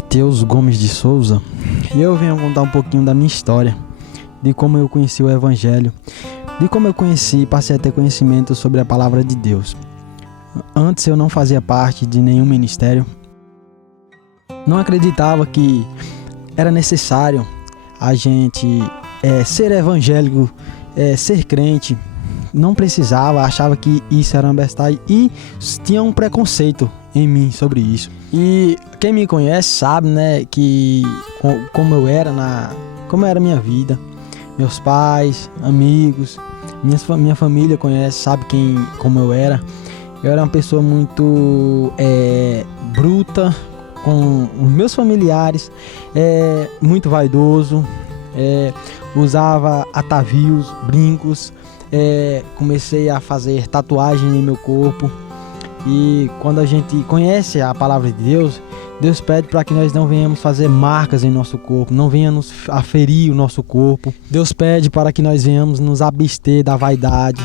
Matheus Gomes de Souza e eu venho contar um pouquinho da minha história, de como eu conheci o Evangelho, de como eu conheci e passei a ter conhecimento sobre a Palavra de Deus. Antes eu não fazia parte de nenhum ministério, não acreditava que era necessário a gente ser evangélico, ser crente, não precisava, achava que isso era uma bestagem e tinha um preconceito em mim sobre isso. E quem me conhece sabe, né, que como era a minha vida, meus pais, amigos, minha família conhece, sabe como eu era. Eu era uma pessoa muito bruta com os meus familiares, muito vaidoso, usava atavios, brincos, comecei a fazer tatuagem em meu corpo. E quando a gente conhece a palavra de Deus, Deus pede para que nós não venhamos fazer marcas em nosso corpo, não venhamos a ferir o nosso corpo. Deus pede para que nós venhamos nos abster da vaidade.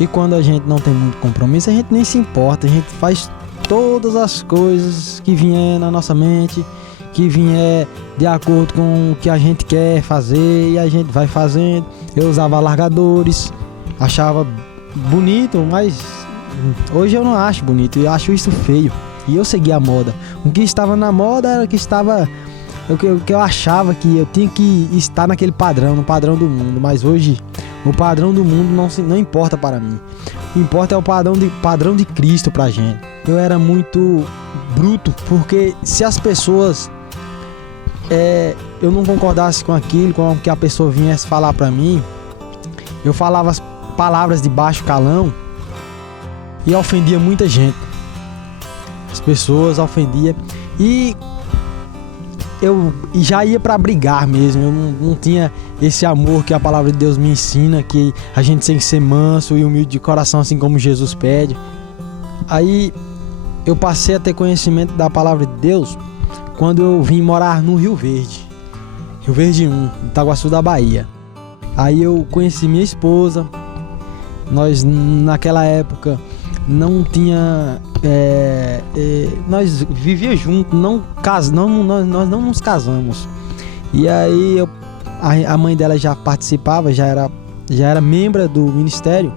E quando a gente não tem muito compromisso, a gente nem se importa, a gente faz todas as coisas que vier na nossa mente, que vier de acordo com o que a gente quer fazer, e a gente vai fazendo. Eu usava alargadores, achava bonito, mas hoje eu não acho bonito, eu acho isso feio. E eu segui a moda. O que estava na moda era o que eu achava que eu tinha que estar naquele padrão, no padrão do mundo. Mas hoje o padrão do mundo não importa para mim. O que importa é o padrão de Cristo pra gente. Eu era muito bruto, porque se as pessoas eu não concordasse com aquilo, com o que a pessoa viesse falar pra mim, eu falava as palavras de baixo calão e ofendia muita gente. As pessoas ofendiam e eu já ia para brigar mesmo. Eu não tinha esse amor que a palavra de Deus me ensina, que a gente tem que ser manso e humilde de coração, assim como Jesus pede. Aí eu passei a ter conhecimento da palavra de Deus quando eu vim morar no Rio Verde 1, Itaguaçu da Bahia. Aí eu conheci minha esposa. Nós naquela época não tinha, nós vivíamos juntos, nós não nos casamos. E aí a mãe dela já participava, já era membro do ministério.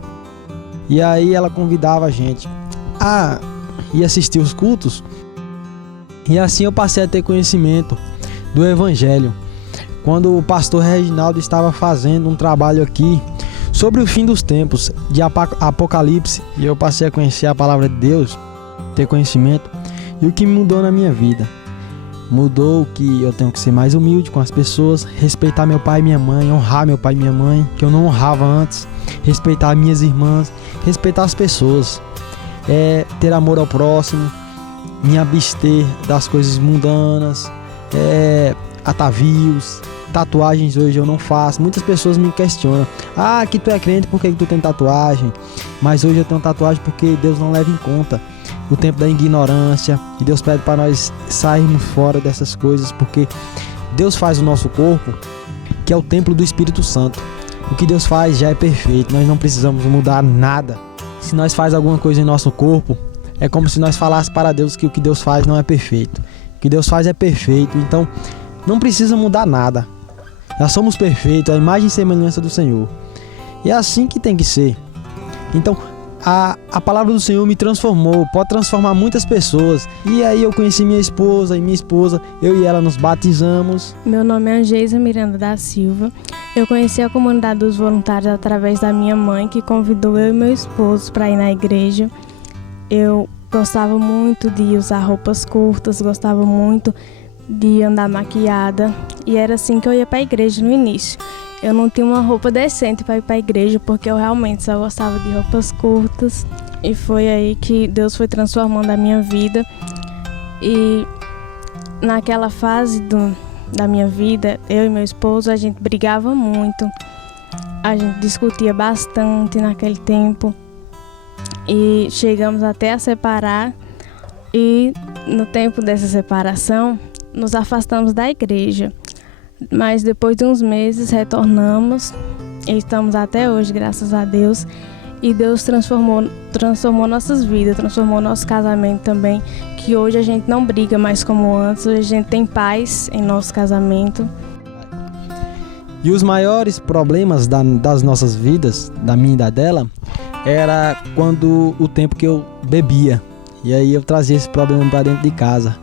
E aí ela convidava a gente a ir assistir os cultos. E assim eu passei a ter conhecimento do Evangelho. Quando o pastor Reginaldo estava fazendo um trabalho aqui sobre o fim dos tempos, de Apocalipse, e eu passei a conhecer a palavra de Deus, ter conhecimento, e o que mudou na minha vida? Mudou que eu tenho que ser mais humilde com as pessoas, respeitar meu pai e minha mãe, honrar meu pai e minha mãe, que eu não honrava antes, respeitar minhas irmãs, respeitar as pessoas, ter amor ao próximo, me abster das coisas mundanas, atavios, tatuagens hoje eu não faço. Muitas pessoas me questionam: que tu é crente, por que tu tem tatuagem? Mas hoje eu tenho tatuagem porque Deus não leva em conta o tempo da ignorância, e Deus pede para nós sairmos fora dessas coisas, porque Deus faz o nosso corpo, que é o templo do Espírito Santo. O que Deus faz já é perfeito, nós não precisamos mudar nada. Se nós faz alguma coisa em nosso corpo, é como se nós falássemos para Deus que o que Deus faz não é perfeito. O que Deus faz é perfeito, então não precisa mudar nada. Nós somos perfeitos, a imagem e semelhança do Senhor. E é assim que tem que ser. Então, a palavra do Senhor me transformou, pode transformar muitas pessoas. E aí eu conheci minha esposa, eu e ela nos batizamos. Meu nome é Angeisa Miranda da Silva. Eu conheci a comunidade dos voluntários através da minha mãe, que convidou eu e meu esposo para ir na igreja. Eu gostava muito de usar roupas curtas, gostava muito de andar maquiada, e era assim que eu ia para a igreja no início. Eu não tinha uma roupa decente para ir para a igreja, porque eu realmente só gostava de roupas curtas, e foi aí que Deus foi transformando a minha vida. E naquela fase da minha vida, eu e meu esposo, a gente brigava muito, a gente discutia bastante naquele tempo, e chegamos até a separar. E no tempo dessa separação, nos afastamos da igreja, mas depois de uns meses retornamos e estamos até hoje, graças a Deus. E Deus transformou nossas vidas, transformou nosso casamento também, que hoje a gente não briga mais como antes, hoje a gente tem paz em nosso casamento. E os maiores problemas das nossas vidas, da minha e da dela, era quando o tempo que eu bebia. E aí eu trazia esse problema para dentro de casa.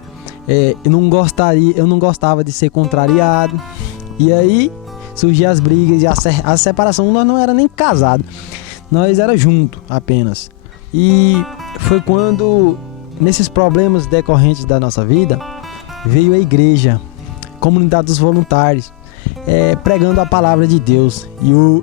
Eu não gostava de ser contrariado. E aí surgiam as brigas e a separação. Nós não era nem casados, nós era juntos apenas. E foi quando, nesses problemas decorrentes da nossa vida, veio a igreja, comunidade dos voluntários, pregando a palavra de Deus.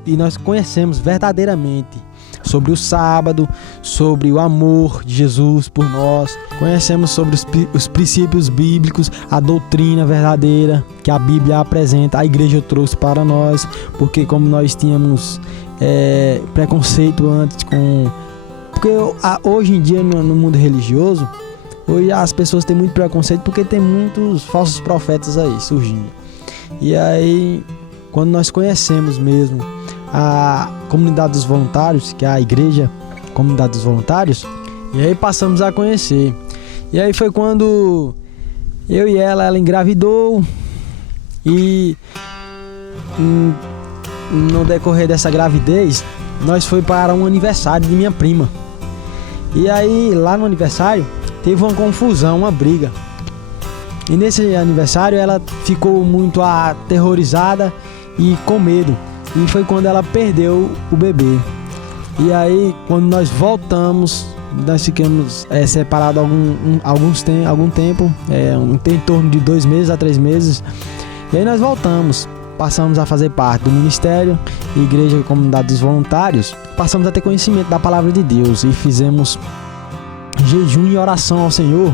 E nós conhecemos verdadeiramente sobre o sábado, sobre o amor de Jesus por nós. Conhecemos sobre os princípios bíblicos, a doutrina verdadeira que a Bíblia apresenta, a igreja trouxe para nós, porque como nós tínhamos preconceito antes porque hoje em dia no mundo religioso, hoje as pessoas têm muito preconceito porque tem muitos falsos profetas aí surgindo. E aí, quando nós conhecemos mesmo a comunidade dos voluntários, que é a igreja comunidade dos voluntários, e aí passamos a conhecer. E aí foi quando eu e ela engravidou, e no decorrer dessa gravidez nós foi para um aniversário de minha prima. E aí lá no aniversário teve uma confusão, uma briga. E nesse aniversário ela ficou muito aterrorizada e com medo. E foi quando ela perdeu o bebê. E aí, quando nós voltamos, nós ficamos separados algum tempo, em torno de 2 meses a 3 meses. E aí nós voltamos, passamos a fazer parte do ministério, igreja e comunidade dos voluntários. Passamos a ter conhecimento da palavra de Deus e fizemos jejum e oração ao Senhor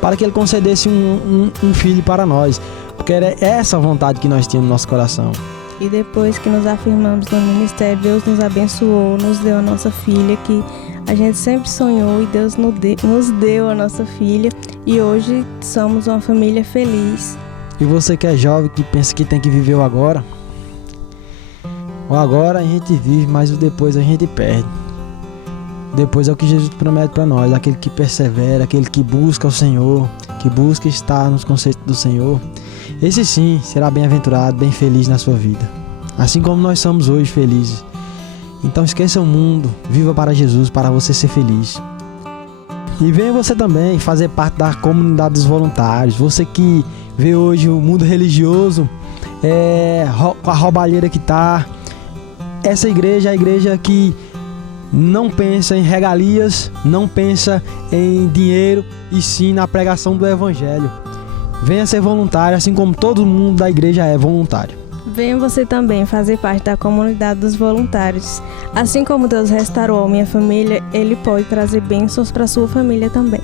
para que Ele concedesse um filho para nós, porque era essa a vontade que nós tínhamos no nosso coração. E depois que nos afirmamos no ministério, Deus nos abençoou, nos deu a nossa filha, que a gente sempre sonhou, e Deus nos deu a nossa filha, e hoje somos uma família feliz. E você que é jovem, que pensa que tem que viver o agora a gente vive, mas o depois a gente perde. Depois é o que Jesus promete para nós, aquele que persevera, aquele que busca o Senhor, que busca estar nos conceitos do Senhor. Esse sim será bem-aventurado, bem feliz na sua vida, assim como nós somos hoje felizes. Então esqueça o mundo, viva para Jesus, para você ser feliz. E venha você também fazer parte da comunidade dos voluntários. Você que vê hoje o mundo religioso, com a roubalheira que está. Essa igreja é a igreja que não pensa em regalias, não pensa em dinheiro, e sim na pregação do Evangelho. Venha ser voluntário, assim como todo mundo da igreja é voluntário. Venha você também fazer parte da comunidade dos voluntários. Assim como Deus restaurou minha família, Ele pode trazer bênçãos para a sua família também.